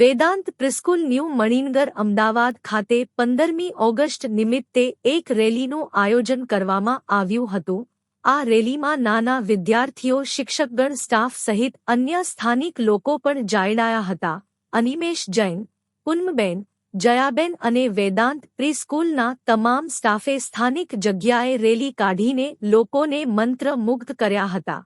Vedanta preschool new Maninagar Ahmedabad ખાતે 15મી August નિમિત્તે એક રેલીનું આયોજન કરવામાં આવ્યું હતું। આ રેલીમાં નાના વિદ્યાર્થીઓ, શિક્ષકગણ, સ્ટાફ સહિત અન્ય સ્થાનિક લોકો પણ જોડાયા હતા। અનિમેશ જૈન, પૂનમબેન, જયાબેન અને વેદાંત પ્રિસ્કૂલના તમામ સ્ટાફે સ્થાનિક જગ્યાએ રેલી કાઢીને લોકોને મંત્રમુગ્ધ કર્યા હતા।